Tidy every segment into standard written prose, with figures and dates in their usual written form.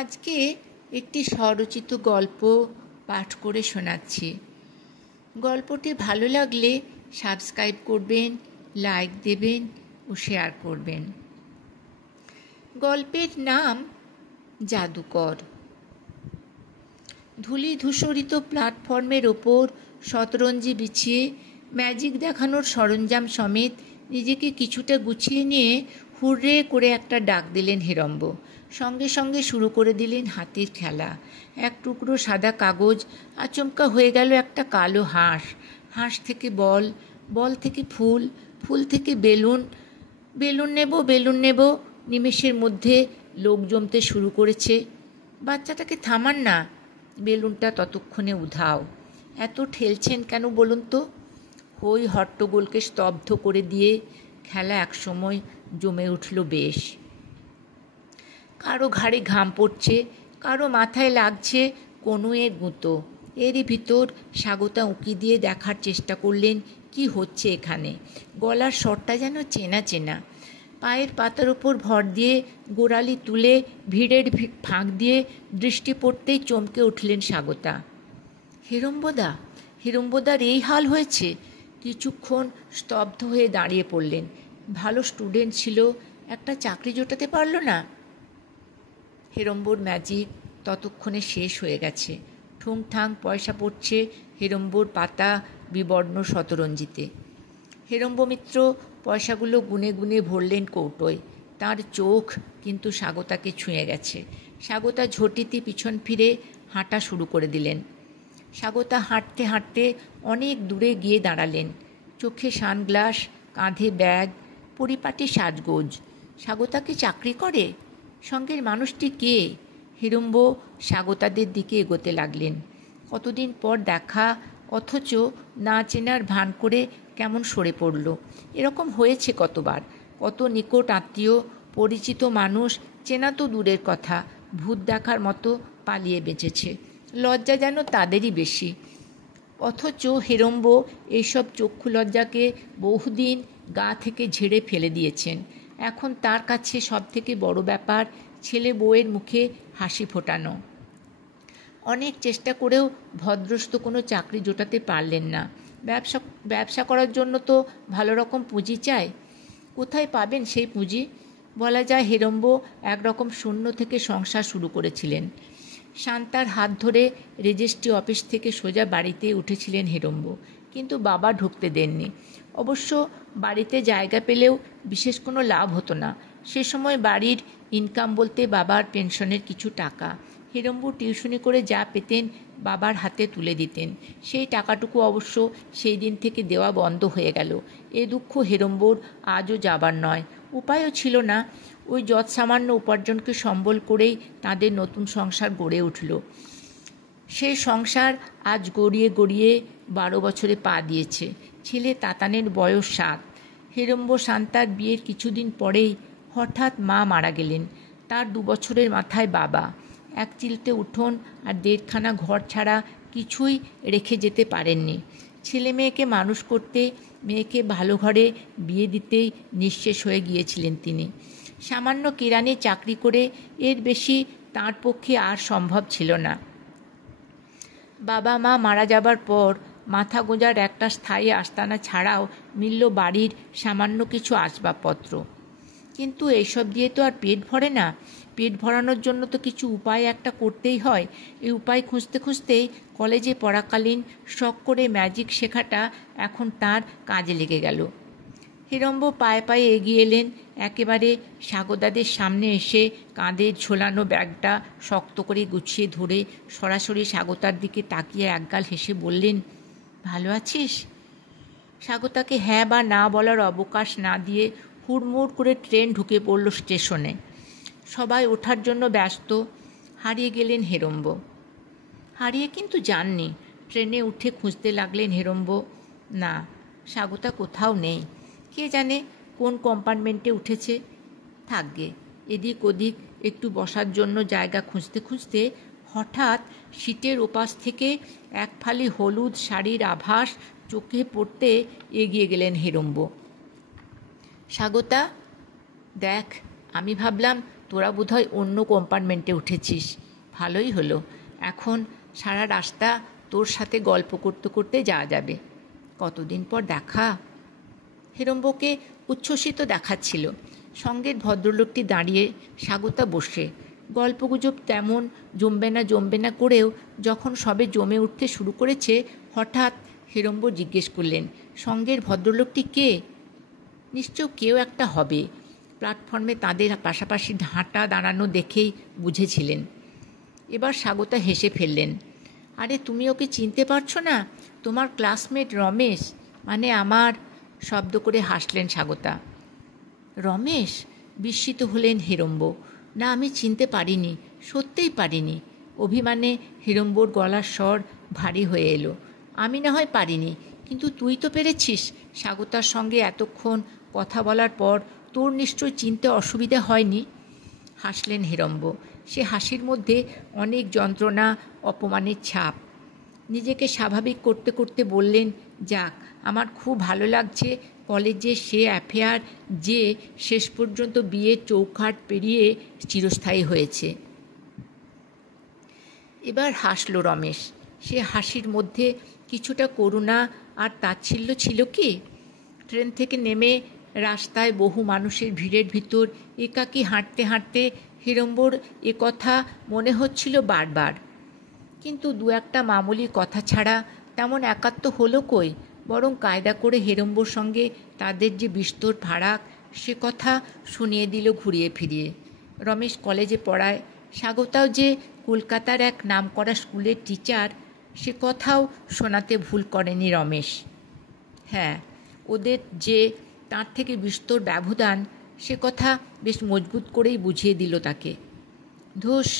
আজকে একটি স্বরচিত গল্প পাঠ করে শোনাচ্ছি। গল্পটি ভালো লাগলে সাবস্ক্রাইব করবেন, লাইক দেবেন ও শেয়ার করবেন। গল্পের নাম জাদুকর। ধূলি ধূসরিত প্ল্যাটফর্মের ওপর শতরঞ্জি বিছিয়ে ম্যাজিক দেখানোর সরঞ্জাম সমেত নিজেকে কিছুটা গুছিয়ে নিয়ে হুররে করে একটা ডাক দিলেন হেরম্ব। সঙ্গে সঙ্গে শুরু করে দিলেন হাতের খেলা। এক টুকরো সাদা কাগজ, আচমকা হয়ে গেল একটা কালো হাঁস, হাঁস থেকে বল, বল থেকে ফুল, ফুল থেকে বেলুন, বেলুন নেব। নিমেষের মধ্যে লোক জমতে শুরু করেছে। বাচ্চাটাকে থামান না, বেলুনটা ততক্ষণে উধাও। এত ঠেলছেন কেন বলুন তো? হই হট্টগোলকে স্তব্ধ করে দিয়ে খেলা একসময় জমে উঠল বেশ। কারো ঘাড়ে ঘাম পড়ছে, কারো মাথায় লাগছে কনুয়ের গুঁতো। এরই ভিতর স্বাগতা উঁকি দিয়ে দেখার চেষ্টা করলেন কি হচ্ছে এখানে। গলার স্বরটা যেন চেনা চেনা। পায়ের পাতার ওপর ভর দিয়ে গোড়ালি তুলে ভিড়ের ফাঁক দিয়ে দৃষ্টি পড়তেই চমকে উঠলেন স্বাগতা। হিরম্বদার এই হাল হয়েছে? কিছুক্ষণ স্তব্ধ হয়ে দাঁড়িয়ে পড়লেন। ভালো স্টুডেন্ট ছিল, একটা চাকরি জোটাতে পারল না। হেরম্বর ম্যাজিক ততক্ষণে শেষ হয়ে গেছে। ঠুংঠাং পয়সা পড়ছে হেরম্বর পাতা বিবর্ণ শতরঞ্জিতে। হেরম্ব মিত্র পয়সাগুলো গুনে গুনে ভরলেন কৌটোয়। তার চোখ কিন্তু স্বাগতাকে ছুঁয়ে গেছে। স্বাগতা ঝটিতি পিছন ফিরে হাঁটা শুরু করে দিলেন। স্বাগতা হাঁটতে হাঁটতে অনেক দূরে গিয়ে দাঁড়ালেন। চোখে সানগ্লাস, কাঁধে ব্যাগ, পরিপাটি সাজগোজ। স্বাগতাকে চাকরি করে? সঙ্গের মানুষটি কে? হিরম্ব স্বাগতাদের দিকে এগোতে লাগলেন। কতদিন পর দেখা, অথচ না চেনার ভান করে কেমন সরে পড়ল। এরকম হয়েছে কতবার। কত নিকট আত্মীয়, পরিচিত মানুষ চেনা তো দূরের কথা, ভূত দেখার মতো পালিয়ে বেঁচেছে। লজ্জা যেন তাদেরই বেশি। অথচ হেরম্ব এইসব চক্ষু লজ্জাকে বহুদিন গা থেকে ঝেড়ে ফেলে দিয়েছেন। এখন তার কাছে সবথেকে বড় ব্যাপার ছেলে বউয়ের মুখে হাসি ফোটানো। অনেক চেষ্টা করেও ভদ্রস্থ কোনো চাকরি জোটাতে পারলেন না। ব্যবসা করার জন্য তো ভালো রকম পুঁজি চাই। কোথায় পাবেন সেই পুঁজি? বলা যায় হেরম্ব একরকম শূন্য থেকে সংসার শুরু করেছিলেন। শান্তার হাত ধরে রেজিস্ট্রি অফিস থেকে সোজা বাড়িতে উঠেছিলেন হেরম্ব, কিন্তু বাবা ঢুকতে দেননি। অবশ্য বাড়িতে জায়গা পেলেও বিশেষ কোনো লাভ হতো না। সে সময় বাড়ির ইনকাম বলতে বাবার পেনশনের কিছু টাকা। হেরম্ব টিউশনি করে যা পেতেন বাবার হাতে তুলে দিতেন। সেই টাকাটুকু অবশ্য সেই দিন থেকে দেওয়া বন্ধ হয়ে গেল। এ দুঃখ হেরম্বর আজও যাবার নয়। উপায়ও ছিল না। ওই যৎসামান্য উপার্জনকে সম্বল করেই তাদের নতুন সংসার গড়ে উঠল। সেই সংসার আজ গড়িয়ে গড়িয়ে 12 বছরে পা দিয়েছে। ছেলে তাতানের বয়স 7। হেরম্ব শান্তার বিয়ের কিছুদিন পরেই হঠাৎ মা মারা গেলেন। তার 2 বছরের মাথায় বাবা। এক চিলতে উঠোন আর 1.5খানা ঘর ছাড়া কিছুই রেখে যেতে পারেননি। ছেলে মেয়েকে মানুষ করতে, মেয়েকে ভালো ঘরে বিয়ে দিতেই নিঃশেষ হয়ে গিয়েছিলেন তিনি। সামান্য কেরানি চাকরি করে এর বেশি তাঁর পক্ষে আর সম্ভব ছিল না। বাবা মা মারা যাবার পর মাথা গোঁজার একটা স্থায়ী আস্তানা ছাড়াও মিলল বাড়ির সামান্য কিছু আসবাবপত্র। কিন্তু এইসব দিয়ে তো আর পেট ভরে না। পেট ভরানোর জন্য তো কিছু উপায় একটা করতেই হয়। এই উপায় খুঁজতে খুঁজতেই কলেজে পড়াকালীন শখ করে ম্যাজিক শেখাটা এখন তার কাজে লেগে গেল। হিরম্ব পায়ে পায়ে এগিয়ে এলেন। একেবারে স্বাগতাদের সামনে এসে কাঁধে ঝোলানো ব্যাগটা শক্ত করে গুছিয়ে ধরে সরাসরি স্বাগতার দিকে তাকিয়ে একগাল হেসে বললেন, ভালো আছিস? স্বাগতাকে হ্যাঁ বা না বলার অবকাশ না দিয়ে হুড়মুড় করে ট্রেন ঢুকে পড়ল স্টেশনে। সবাই ওঠার জন্য ব্যস্ত। হারিয়ে গেলেন হেরম্ব। হারিয়ে কিন্তু যাননি। ট্রেনে উঠে খুঁজতে লাগলেন হেরম্ব। না, স্বাগতা কোথাও নেই। কে জানে কোন কম্পার্টমেন্টে উঠেছে। থাকবে। এদিক ওদিক একটু বসার জন্য জায়গা খুঁজতে খুঁজতে হঠাৎ সিটের ওপাশ থেকে এক ফালি হলুদ শাড়ির আভাস চোখে পড়তে এগিয়ে গেলেন হেরম্ব। স্বাগতা, দেখ, আমি ভাবলাম তোরা বোধহয় অন্য কম্পার্টমেন্টে উঠেছিস। ভালোই হলো, এখন সারা রাস্তা তোর সাথে গল্প করতে করতে যাওয়া যাবে। কতদিন পর দেখা। হিড়ম্বকে উচ্ছ্বসিত দেখাচ্ছিল। সঙ্গের ভদ্রলোকটি দাঁড়িয়ে, স্বাগতা বসে। গল্পগুজব তেমন জমবে না করেও যখন সবে জমে উঠতে শুরু করেছে, হঠাৎ হিড়ম্ব জিজ্ঞেস করলেন, সঙ্গের ভদ্রলোকটি কে? নিশ্চয় কেউ একটা হবে। প্ল্যাটফর্মে তাদের পাশাপাশি হাঁটা দাঁড়ানো দেখেই বুঝেছিলেন। এবার স্বাগতা হেসে ফেললেন। আরে তুমি ওকে চিনতে পারছো না? তোমার ক্লাসমেট রমেশ, মানে আমার। শব্দ করে হাসলেন স্বাগতা। রমেশ? বিস্মিত হলেন হিড়ম্ব। না, আমি চিনতে পারিনি, সত্যিই পারিনি। অভিমানে হিড়ম্বর গলার স্বর ভারী হয়ে এলো। আমি না হয় পারিনি, কিন্তু তুই তো পেরেছিস। স্বাগতার সঙ্গে এতক্ষণ কথা বলার পর তোর নিশ্চয় চিনতে অসুবিধা হয়নি। হাসলেন হিড়ম্ব। সে হাসির মধ্যে অনেক যন্ত্রণা, অপমানের ছাপ। নিজেকে স্বাভাবিক করতে করতে বললেন, যাক, আমার খুব ভালো লাগছে কলেজে সে অ্যাফেয়ার যে শেষ পর্যন্ত বিয়ের চৌকাঠ পেরিয়ে চিরস্থায়ী হয়েছে। এবার হাসল রমেশ। সে হাসির মধ্যে কিছুটা করুণা আর তাচ্ছিল্য ছিল কি? ট্রেন থেকে নেমে রাস্তায় বহু মানুষের ভিড়ের ভিতর একাকী হাঁটতে হাঁটতে হিড়ম্বর এ কথা মনে হচ্ছিল বারবার। কিন্তু দু একটা মামুলি কথা ছাড়া তেমন একাত্ম হলো কই? বরং কায়দা করে হিড়ম্বর সঙ্গে তাদের যে বিস্তর ফারাক, সে কথা শুনিয়ে দিল ঘুরিয়ে ফিরিয়ে। রমেশ কলেজে পড়ায়, স্বাগতাও যে কলকাতার এক নামকরা স্কুলের টিচার, সে কথাও শোনাতে ভুল করেনি রমেশ। হ্যাঁ, ওদের যে তার থেকে বিস্তর ব্যবধান, সে কথা বেশ মজবুত করেই বুঝিয়ে দিল তাকে। ধুস,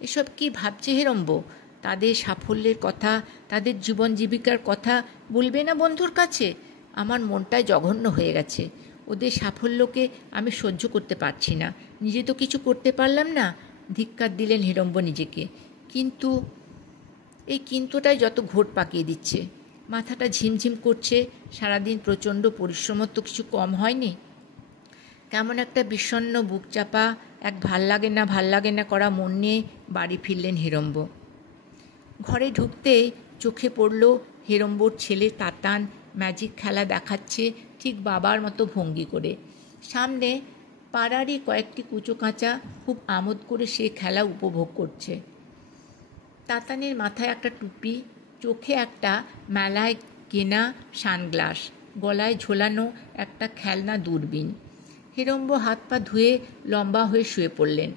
এসব কি ভাবছে হিড়ম্ব? তাদের সাফল্যের কথা, তাদের জীবন জীবিকার কথা বলবে না বন্ধুর কাছে? আমার মনটাই জঘন্য হয়ে গেছে। ওদের সাফল্যকে আমি সহ্য করতে পারছি না। নিজে তো কিছু করতে পারলাম না। ধিক্কার দিলেন হিড়ম্ব নিজেকে। কিন্তু এই কিন্তুটাই যত ঘোট পাকিয়ে দিচ্ছে। মাথাটা ঝিমঝিম করছে। সারাদিন প্রচণ্ড পরিশ্রমও তো কিছু কম হয়নি। কেমন একটা বিষণ্ণ বুক চাপা, এক ভাল লাগে না করা মন নিয়ে বাড়ি ফিরলেন হিড়ম্ব। ঘরে ঢুকতেই চোখে পড়ল হিড়ম্বর ছেলে তাতান ম্যাজিক খেলা দেখাচ্ছে ঠিক বাবার মতো ভঙ্গি করে। সামনে পাড়ারই কয়েকটি কুচোকাঁচা খুব আমোদ করে সে খেলা উপভোগ করছে। তাতানের মাথায় একটা টুপি, চোখে একটা মেলায় কেনা সানগ্লাস, গলায় ঝোলানো একটা খেলনা দূরবীন। হিড়ম্ব হাত পা ধুয়ে লম্বা হয়ে শুয়ে পড়লেন।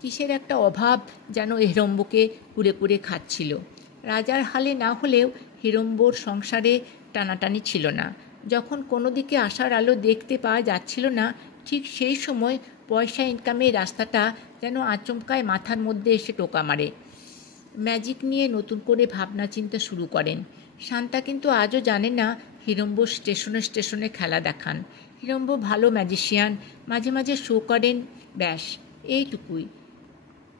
কিসের একটা অভাব যেন হিড়ম্বকে কুড়ে কুড়ে খাচ্ছিল। রাজার হালে না হলেও হিড়ম্বর সংসারে টানাটানি ছিল না। যখন কোনো দিকে আসার আলো দেখতে পাওয়া যাচ্ছিল না, ঠিক সেই সময় পয়সা ইনকামের রাস্তাটা যেন আচমকায় মাথার মধ্যে এসে টোকা মারে। ম্যাজিক নিয়ে নতুন করে ভাবনা চিন্তা শুরু করেন। শান্তা কিন্তু আজও জানে না হিড়ম্ব স্টেশনে স্টেশনে খেলা দেখান। হিড়ম্ব ভালো ম্যাজিশিয়ান, মাঝে মাঝে শো করেন, ব্যাস এইটুকুই।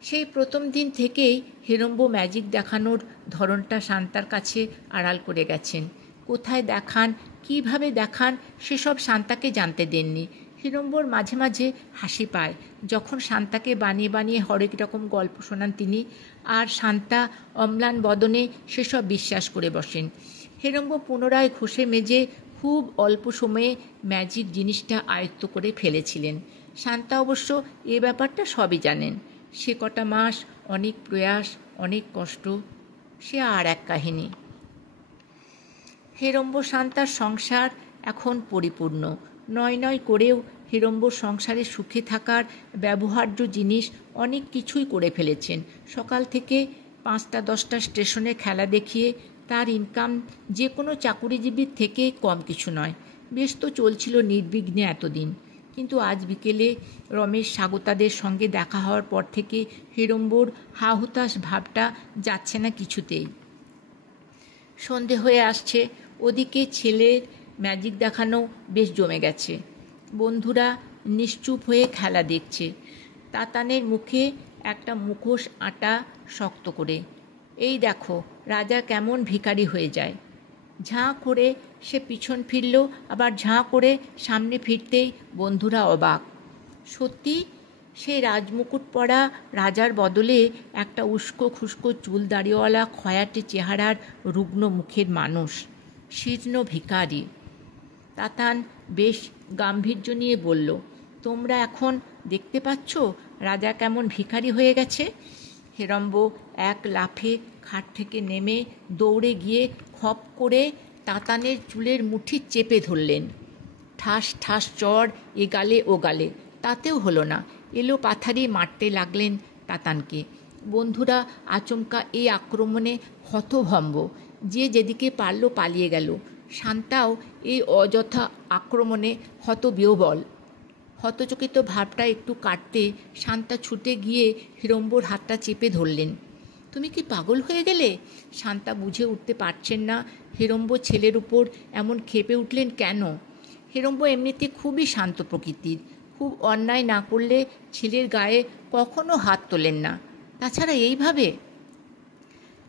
সেই প্রথম দিন থেকেই হিড়ম্ব ম্যাজিক দেখানোর ধরনটা শান্তার কাছে আড়াল করে গেছেন। কোথায় দেখান, কিভাবে দেখান, সেসব শান্তাকে জানতে দেননি। হিড়ম্বর মাঝে মাঝে হাসি পায় যখন শান্তাকে বানিয়ে বানিয়ে হরেক রকম গল্প শোনান তিনি, আর শান্তা অম্লান বদনে সেসব বিশ্বাস করে বসেন। হিড়ম্ব পুনরায় ঘষে মেজে খুব অল্প সময়ে ম্যাজিক জিনিসটা আয়ত্ত করে ফেলেছিলেন। শান্তা অবশ্য এ ব্যাপারটা সবই জানেন। সে কটা মাস, অনেক প্রয়াস, অনেক কষ্ট, সে আর এক কাহিনী। হিড়ম্ব শান্তার সংসার এখন পরিপূর্ণ। নয় করেও হিড়ম্ব সংসারে সুখে থাকার ব্যবহার্য জিনিস অনেক কিছুই করে ফেলেছেন। সকাল থেকে 5টা-10টা স্টেশনে খেলা দেখিয়ে তার ইনকাম যে কোনো চাকুরিজীবীর থেকে কম কিছু নয়। বেশ তো চলছিল নির্বিঘ্নে এতদিন। কিন্তু আজ বিকেলে রমেশ স্বাগতাদের সঙ্গে দেখা হওয়ার পর থেকে হিড়ম্বর হাহুতাশ ভাবটা যাচ্ছে না কিছুতেই। সন্ধে হয়ে আসছে, ওদিকে ছেলের ম্যাজিক দেখানো বেশ জমে গেছে। বন্ধুরা নিশ্চুপ হয়ে খেলা দেখছে। তাতানের মুখে একটা মুখোশ আটা শক্ত করে। এই দেখো রাজা কেমন ভিখারি হয়ে যায়। ঝাঁ করে সে পিছন ফিরল, আবার ঝাঁ করে সামনে ফিরতেই বন্ধুরা অবাক। সত্যি সেই রাজমুকুট পরা রাজার বদলে একটা উস্কো খুস্কো চুল দাড়িওয়ালা খয়াটে চেহারার রুগ্ন মুখের মানুষ, শীর্ণ ভিখারি। তাতান বেশ গাম্ভীর্য নিয়ে বলল, তোমরা এখন দেখতে পাচ্ছ রাজা কেমন ভিখারি হয়ে গেছে? হেরম্ব এক লাফে খাট থেকে নেমে দৌড়ে গিয়ে খপ করে তাতানের চুলের মুঠি চেপে ধরলেন। ঠাস ঠাস চড় এ গালে ও গালে, তাতেও হলো না। এলো পাথারি মারতে লাগলেন তাতানকে। বন্ধুরা আচমকা এই আক্রমণে হতভম্ব, যে যেদিকে পারল পালিয়ে গেল। শান্তাও এই অযথা আক্রমণে হতবিহ্বল। হতচকিত ভাবটা একটু কাটতে শান্তা ছুটে গিয়ে হিড়ম্বর হাতটা চেপে ধরলেন। তুমি কি পাগল হয়ে গেলে? শান্তা বুঝে উঠতে পারছেন না হিড়ম্ব ছেলের উপর এমন ক্ষেপে উঠলেন কেন। হিড়ম্ব এমনিতে খুবই শান্ত প্রকৃতির, খুব অন্যায় না করলে ছেলের গায়ে কখনো হাত তোলেন না, তাছাড়া এইভাবে।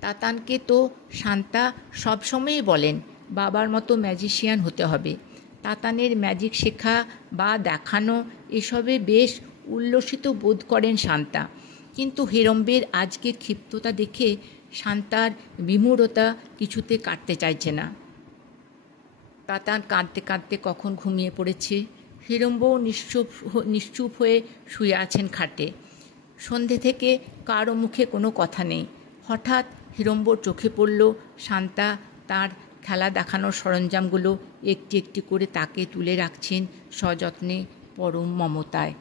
তাতানকে তো শান্তা সবসময়ই বলেন বাবার মতো ম্যাজিশিয়ান হতে হবে। তাতানের ম্যাজিক শেখা বা দেখানো এসবে বেশ উল্লসিত বোধ করেন শান্তা, কিন্তু হিড়ম্বের আজকের ক্ষিপ্ততা দেখে শান্তার বিমূঢ়তা কিছুতে কাটতে চাইছে না। তাতান কাঁদতে কাঁদতে কখন ঘুমিয়ে পড়েছে। হিড়ম্বও নিশ্চুপ হয়ে শুয়ে আছেন খাটে। সন্ধে থেকে কারো মুখে কোনো কথা নেই। হঠাৎ হিড়ম্বর চোখে পড়ল শান্তা তার খেলা দেখানোর সরঞ্জামগুলো একটি একটি করে তাকে তুলে রাখছেন সযত্নে, পরম মমতায়।